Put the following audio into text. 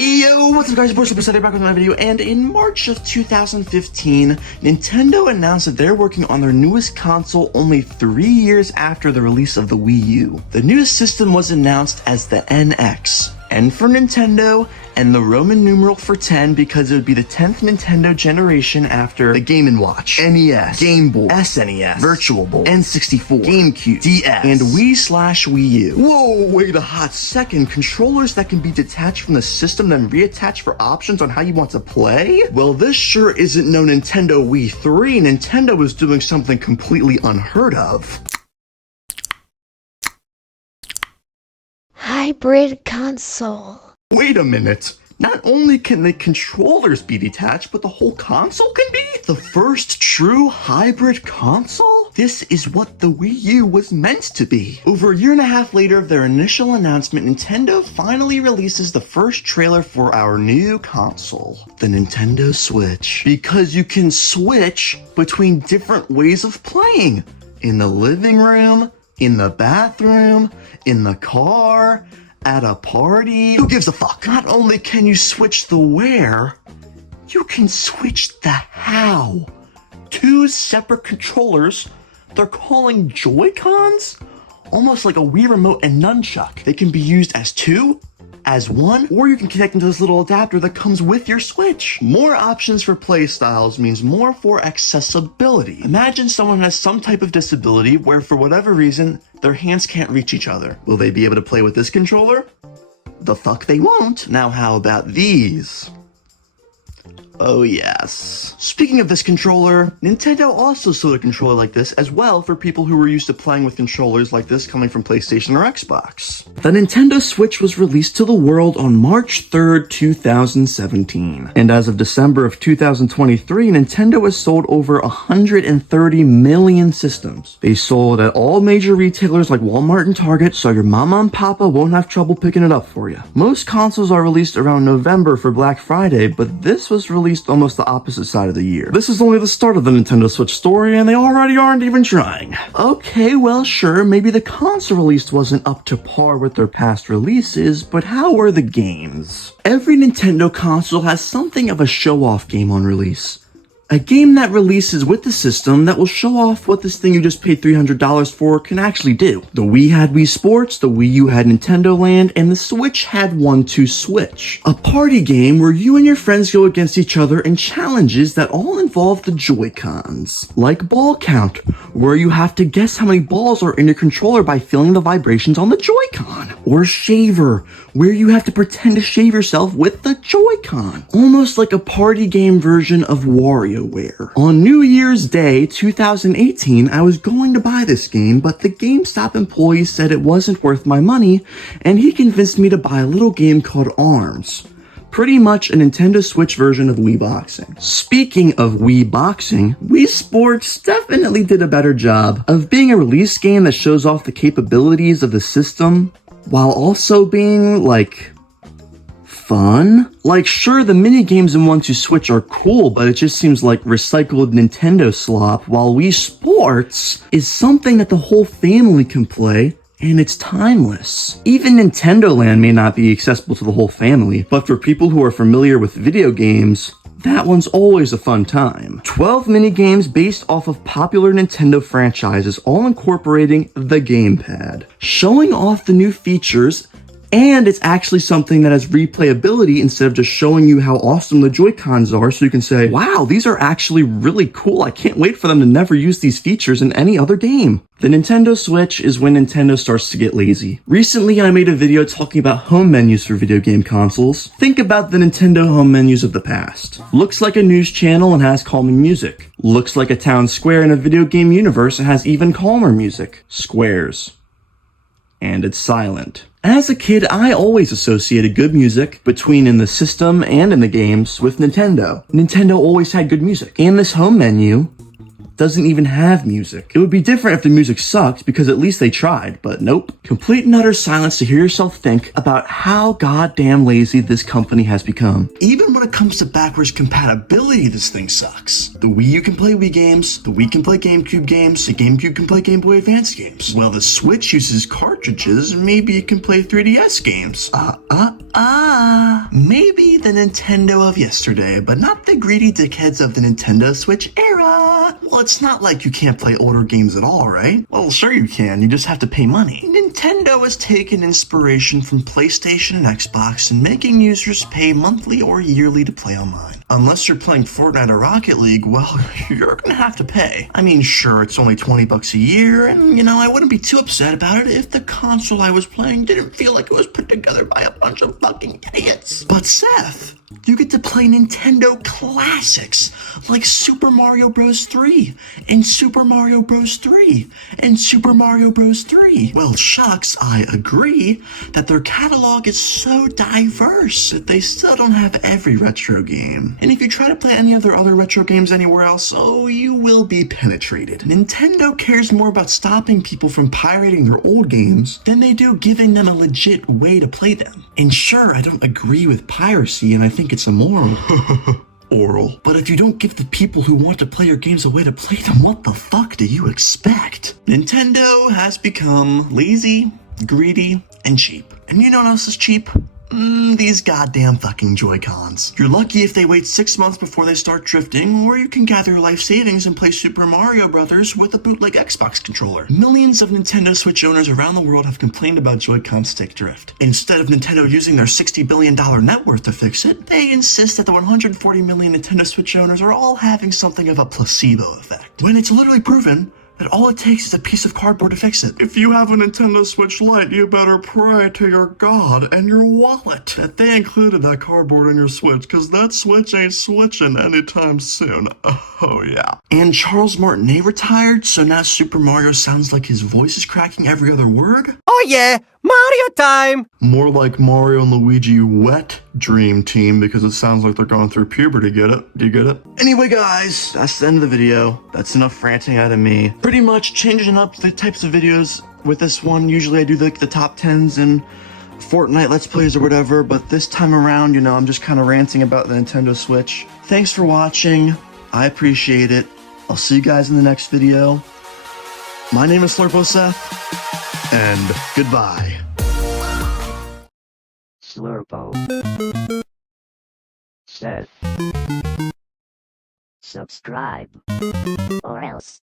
Yo, what's up guys, boys, back with another video, and in March of 2015, Nintendo announced that they're working on their newest console only 3 years after the release of the Wii U. The newest system was announced as the NX, N for Nintendo, and the Roman numeral for 10 because it would be the 10th Nintendo generation after the Game & Watch, NES, Game Boy, SNES, Virtual Boy, N64, GameCube, DS, and Wii/Wii U. Whoa, wait a hot second, controllers that can be detached from the system then reattached for options on how you want to play? Well, this sure isn't no Nintendo Wii 3. Nintendo was doing something completely unheard of. Hybrid console. Wait a minute. Not only can the controllers be detached, but the whole console can be? The first true hybrid console? This is what the Wii U was meant to be. Over a year and a half later of their initial announcement, Nintendo finally releases the first trailer for our new console, the Nintendo Switch. Because you can switch between different ways of playing. In the living room, in the bathroom, in the car, at a party. Who gives a fuck? Not only can you switch the where, you can switch the how. 2 separate controllers they're calling Joy-Cons? Almost like a Wii remote and nunchuck. They can be used as 2, as 1, or you can connect into this little adapter that comes with your Switch. More options for play styles means more for accessibility. Imagine someone has some type of disability where for whatever reason, their hands can't reach each other. Will they be able to play with this controller? The fuck they won't. Now how about these? Oh yes. Speaking of this controller, Nintendo also sold a controller like this as well for people who were used to playing with controllers like this coming from PlayStation or Xbox. The Nintendo Switch was released to the world on March 3rd, 2017. And as of December of 2023, Nintendo has sold over 130 million systems. They sold at all major retailers like Walmart and Target, so your mama and papa won't have trouble picking it up for you. Most consoles are released around November for Black Friday, but this was released almost the opposite side of the year. This is only the start of the Nintendo Switch story, and they already aren't even trying. Okay, well sure, maybe the console release wasn't up to par with their past releases, but how were the games? Every Nintendo console has something of a show-off game on release. A game that releases with the system that will show off what this thing you just paid $300 for can actually do. The Wii had Wii Sports, the Wii U had Nintendo Land, and the Switch had 1-2 Switch. A party game where you and your friends go against each other in challenges that all involve the Joy-Cons. Like Ball Count, where you have to guess how many balls are in your controller by feeling the vibrations on the Joy-Con. Or Shaver, where you have to pretend to shave yourself with the Joy-Con. Almost like a party game version of WarioWare. On New Year's Day 2018, I was going to buy this game, but the GameStop employee said it wasn't worth my money, and he convinced me to buy a little game called ARMS. Pretty much a Nintendo Switch version of Wii Boxing. Speaking of Wii Boxing, Wii Sports definitely did a better job of being a release game that shows off the capabilities of the system, while also being, like, fun? Like, sure, the mini-games in 1-2 Switch are cool, but it just seems like recycled Nintendo slop, while Wii Sports is something that the whole family can play, and it's timeless. Even Nintendo Land may not be accessible to the whole family, but for people who are familiar with video games, that one's always a fun time. 12 mini-games based off of popular Nintendo franchises, all incorporating the gamepad. Showing off the new features, and it's actually something that has replayability instead of just showing you how awesome the Joy-Cons are, so you can say, wow, these are actually really cool. I can't wait for them to never use these features in any other game. The Nintendo Switch is when Nintendo starts to get lazy. Recently, I made a video talking about home menus for video game consoles. Think about the Nintendo home menus of the past. Looks like a news channel and has calming music. Looks like a town square in a video game universe and has even calmer music. Squares. And it's silent. As a kid, I always associated good music between in the system and in the games with Nintendo. Nintendo always had good music. And this home menu doesn't even have music. It would be different if the music sucked because at least they tried, but nope. Complete and utter silence to hear yourself think about how goddamn lazy this company has become. Even when it comes to backwards compatibility, this thing sucks. The Wii U can play Wii games, the Wii can play GameCube games, the GameCube can play Game Boy Advance games. Well, the Switch uses cartridges, maybe it can play 3DS games. Maybe the Nintendo of yesterday, but not the greedy dickheads of the Nintendo Switch era. Well, it's not like you can't play older games at all, right? Well, sure you can, you just have to pay money. Nintendo has taken inspiration from PlayStation and Xbox and making users pay monthly or yearly to play online. Unless you're playing Fortnite or Rocket League, well, you're gonna have to pay. I mean, sure, it's only $20 a year, and I wouldn't be too upset about it if the console I was playing didn't feel like it was put together by a bunch of fucking idiots. But Seth, you get to play Nintendo classics like Super Mario Bros. 3 and Super Mario Bros. 3 and Super Mario Bros. 3. Well, shucks, I agree that their catalog is so diverse that they still don't have every retro game. And if you try to play any of their other retro games anywhere else, oh, you will be penetrated. Nintendo cares more about stopping people from pirating their old games than they do giving them a legit way to play them. And sure, I don't agree with piracy, and I think it's immoral. Oral. But if you don't give the people who want to play your games a way to play them, what the fuck do you expect? Nintendo has become lazy, greedy, and cheap. And you know what else is cheap? These goddamn fucking Joy-Cons. You're lucky if they wait 6 months before they start drifting, or you can gather your life savings and play Super Mario Bros. With a bootleg Xbox controller. Millions of Nintendo Switch owners around the world have complained about Joy-Con stick drift. Instead of Nintendo using their $60 billion net worth to fix it, they insist that the 140 million Nintendo Switch owners are all having something of a placebo effect. When it's literally proven that all it takes is a piece of cardboard to fix it. If you have a Nintendo Switch Lite, you better pray to your God and your wallet that they included that cardboard in your Switch, because that Switch ain't switching anytime soon. Oh yeah. And Charles Martinet retired, so now Super Mario sounds like his voice is cracking every other word? Oh yeah, Mario time! More like Mario and Luigi Wet Dream Team, because it sounds like they're going through puberty, get it? Do you get it? Anyway guys, that's the end of the video. That's enough ranting out of me. Pretty much changing up the types of videos with this one. Usually I do the top 10s and Fortnite Let's Plays or whatever, but this time around, I'm just kind of ranting about the Nintendo Switch. Thanks for watching. I appreciate it. I'll see you guys in the next video. My name is Slurpo Seth, and goodbye. Slurpo. Seth. Subscribe. Or else.